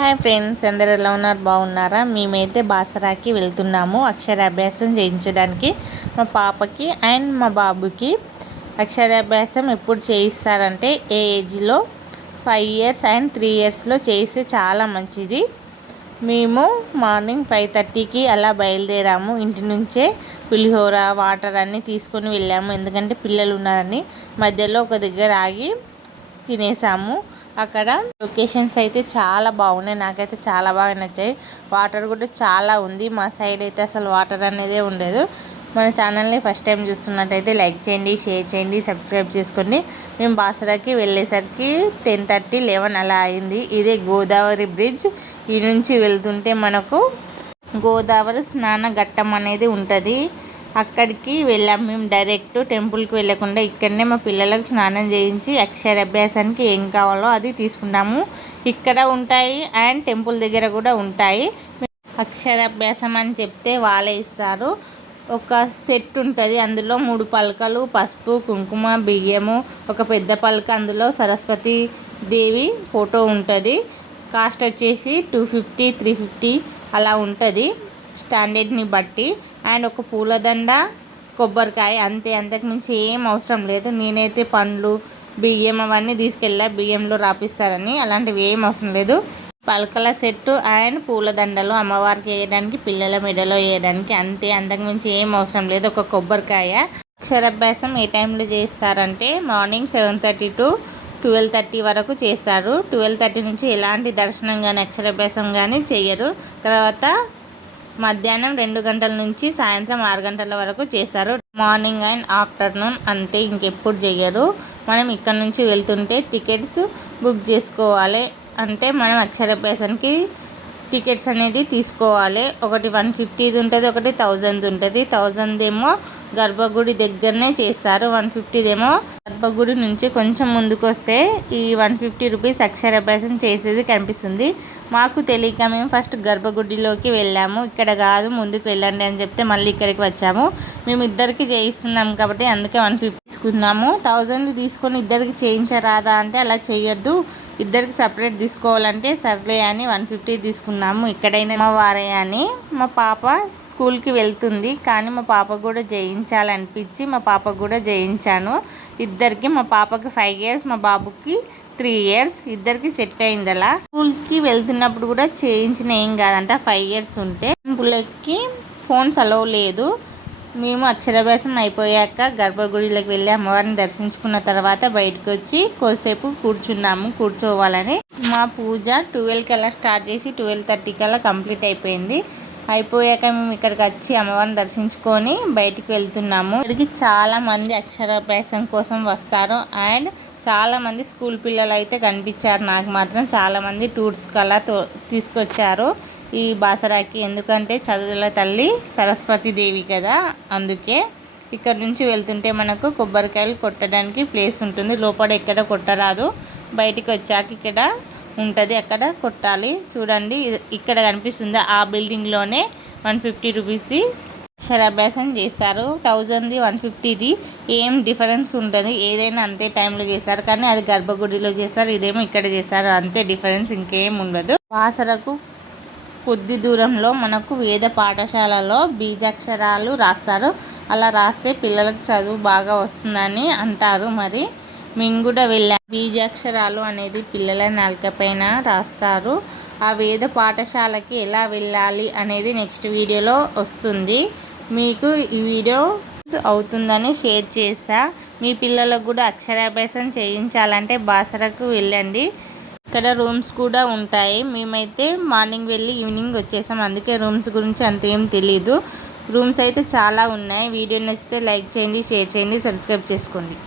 Hi friends అందరు ఎలా ఉన్నారు? బాగున్నారా? మేమైతే బాసరాకి వెళ్తున్నాము అక్షరాభ్యాసం చేయించడానికి మా పాపకి అండ్ మా బాబుకి. అక్షరాభ్యాసం ఎప్పుడు చేయిస్తారంటే ఏ ఏజ్లో? ఫైవ్ ఇయర్స్ అండ్ త్రీ ఇయర్స్లో చేస్తే చాలా మంచిది. మేము మార్నింగ్ ఫైవ్ థర్టీకి అలా బయలుదేరాము. ఇంటి నుంచే పులిహోర వాటర్ అన్నీ తీసుకొని వెళ్ళాము. ఎందుకంటే పిల్లలు ఉన్నారని మధ్యలో ఒక దగ్గర ఆగి తినేసాము. అక్కడ లొకేషన్స్ అయితే చాలా బాగున్నాయి. నాకైతే చాలా బాగా నచ్చాయి. వాటర్ కూడా చాలా ఉంది. మా సైడ్ అయితే అసలు వాటర్ అనేది ఉండదు. మన ఛానల్ని ఫస్ట్ టైం చూస్తున్నట్టయితే లైక్ చేయండి షేర్ చేయండి సబ్స్క్రైబ్ చేసుకోండి. మేము బాసరాకి వెళ్ళేసరికి టెన్ థర్టీ లెవెన్ అలా అయింది. ఇదే గోదావరి బ్రిడ్జ్. ఈ నుంచి వెళ్తుంటే మనకు గోదావరి స్నాన ఘట్టం అనేది ఉంటుంది. అక్కడికి వెళ్ళాం. మేము డైరెక్ట్ టెంపుల్కి వెళ్ళకుండా ఇక్కడనే మా పిల్లలకు స్నానం చేయించి అక్షరాభ్యాసానికి ఏం కావాలో అది తీసుకున్నాము. ఇక్కడ ఉంటాయి అండ్ టెంపుల్ దగ్గర కూడా ఉంటాయి. అక్షరాభ్యాసం అని చెప్తే వాళ్ళే ఇస్తారు. ఒక సెట్ ఉంటుంది. అందులో మూడు పలకలు పసుపు కుంకుమ బియ్యము ఒక పెద్ద పలక అందులో సరస్వతి దేవి ఫోటో ఉంటుంది. కాస్ట్ వచ్చేసి టూ ఫిఫ్టీ త్రీ ఫిఫ్టీ అలా ఉంటుంది. స్టాండర్డ్ని బట్టి అండ్ ఒక పూలదండ కొబ్బరికాయ అంతే అంతకు మించి ఏం అవసరం లేదు. నేనైతే పండ్లు బియ్యం అవన్నీ తీసుకెళ్ళా బియ్యంలో రాపిస్తారని అలాంటివి ఏం అవసరం లేదు. పలకల సెట్టు అండ్ పూలదండలు అమ్మవారికి వేయడానికి పిల్లల మెడలో వేయడానికి అంతే అంతకుమించి ఏం అవసరం లేదు. ఒక కొబ్బరికాయ అక్షరాభ్యాసం ఏ టైంలో చేస్తారంటే morning seven thirty to twelve thirty వరకు చేస్తారు. ట్వెల్వ్ థర్టీ నుంచి ఎలాంటి దర్శనం కానీ అక్షరాభ్యాసం కానీ చేయరు తర్వాత మధ్యాహ్నం రెండు గంటల నుంచి సాయంత్రం ఆరు గంటల వరకు చేస్తారు మార్నింగ్ అండ్ ఆఫ్టర్నూన్ అంతే ఇంకెప్పుడు చేయరు మనం ఇక్కడ నుంచి వెళ్తుంటే టికెట్స్ బుక్ చేసుకోవాలి అంటే మనం అక్షరాభ్యాసానికి టికెట్స్ అనేది తీసుకోవాలి. ఒకటి వన్ ఫిఫ్టీది ఉంటుంది ఒకటి థౌజండ్ ఉంటుంది. థౌజండ్ ఏమో గర్భగుడి దగ్గరనే చేస్తారు వన్ ఫిఫ్టీదేమో గర్భగుడి నుంచి కొంచెం ముందుకు వస్తే ఈ వన్ ఫిఫ్టీ రూపీస్ అక్షరాభ్యాసం చేసేది కనిపిస్తుంది. మాకు తెలియక మేము ఫస్ట్ గర్భగుడిలోకి వెళ్ళాము. ఇక్కడ కాదు ముందుకు వెళ్ళండి అని చెప్తే మళ్ళీ ఇక్కడికి వచ్చాము. మేము ఇద్దరికి చేయిస్తున్నాం కాబట్టి అందుకే వన్ ఫిఫ్టీ తీసుకున్నాము. థౌజండ్ తీసుకొని ఇద్దరికి చేయించరాదా అంటే అలా చేయొద్దు. ఇద్దరికి సపరేట్ తీసుకోవాలంటే సర్లే అని వన్ ఫిఫ్టీ తీసుకున్నాము. ఇక్కడైనా మా వారయ్య అని. మా పాప స్కూల్కి వెళ్తుంది. కానీ మా పాప కూడా జయించాలనిపించి మా పాప కూడా జయించాను. ఇద్దరికి మా పాపకి ఫైవ్ ఇయర్స్ మా బాబుకి త్రీ ఇయర్స్ ఇద్దరికి సెట్ అయింది అలా స్కూల్కి వెళ్తున్నప్పుడు కూడా చేయించిన ఏం కాదంట ఫైవ్ ఇయర్స్ ఉంటే. పుల్లకి ఫోన్స్ అలవ్ లేదు. మేము అక్షరాభ్యాసం అయిపోయాక గర్భగుడిలోకి వెళ్ళి అమ్మవారిని దర్శించుకున్న తర్వాత బయటకు వచ్చి కొద్దిసేపు కూర్చున్నాము కూర్చోవాలని. మా పూజ ట్వెల్వ్కి కల్లా స్టార్ట్ చేసి ట్వెల్వ్ థర్టీకి కల్లా కంప్లీట్ అయిపోయింది. అయిపోయాక మేము ఇక్కడికి వచ్చి అమ్మవారిని దర్శించుకొని బయటికి వెళ్తున్నాము. ఇక్కడికి చాలామంది అక్షరాభ్యాసం కోసం వస్తారు. అండ్ చాలామంది స్కూల్ పిల్లలు అయితే కనిపించారు. నాకు మాత్రం చాలామంది టూర్స్ టూర్స్కి తీసుకొచ్చారు. ఈ బాసరాకి ఎందుకంటే చదువుల తల్లి సరస్వతి దేవి కదా అందుకే ఇక్కడ నుంచి వెళ్తుంటే మనకు కొబ్బరికాయలు కొట్టడానికి ప్లేస్ ఉంటుంది. లోపల ఎక్కడ కొట్టరాదు. బయటికి వచ్చాక ఇక్కడ ఉంటుంది అక్కడ కొట్టాలి. చూడండి ఇక్కడ కనిపిస్తుంది ఆ బిల్డింగ్లోనే వన్ ఫిఫ్టీ రూపీస్ది అక్షరాభ్యాసం చేస్తారు థౌజండ్ది వన్ ఫిఫ్టీది. ఏం డిఫరెన్స్ ఉంటుంది ఏదైనా అంతే టైంలో చేస్తారు కానీ అది గర్భగుడిలో చేస్తారు ఇదేమో ఇక్కడ చేస్తారు అంతే డిఫరెన్స్ ఇంకేం ఉండదు. వాసరకు కొద్ది దూరంలో మనకు వేద పాఠశాలలో బీజాక్షరాలు రాస్తారు. అలా రాస్తే పిల్లలకు చదువు బాగా వస్తుందని అంటారు మరి. మేము కూడా వెళ్ళాం. బీజాక్షరాలు అనేది పిల్లల నాలుక పైన రాస్తారు. ఆ వేద పాఠశాలకి ఎలా వెళ్ళాలి అనేది నెక్స్ట్ వీడియోలో వస్తుంది. మీకు ఈ వీడియో అవుతుందని షేర్ చేసా మీ పిల్లలకు కూడా అక్షరాభ్యాసం చేయించాలంటే బాసరకు వెళ్ళండి. ఇక్కడ రూమ్స్ కూడా ఉంటాయి. మేమైతే మార్నింగ్ వెళ్ళి ఈవినింగ్ వచ్చేసాం. అందుకే రూమ్స్ గురించి అంత ఏం తెలీదు. రూమ్స్ అయితే చాలా ఉన్నాయి. వీడియో నచ్చితే లైక్ చేయండి షేర్ చేయండి సబ్స్క్రైబ్ చేసుకోండి.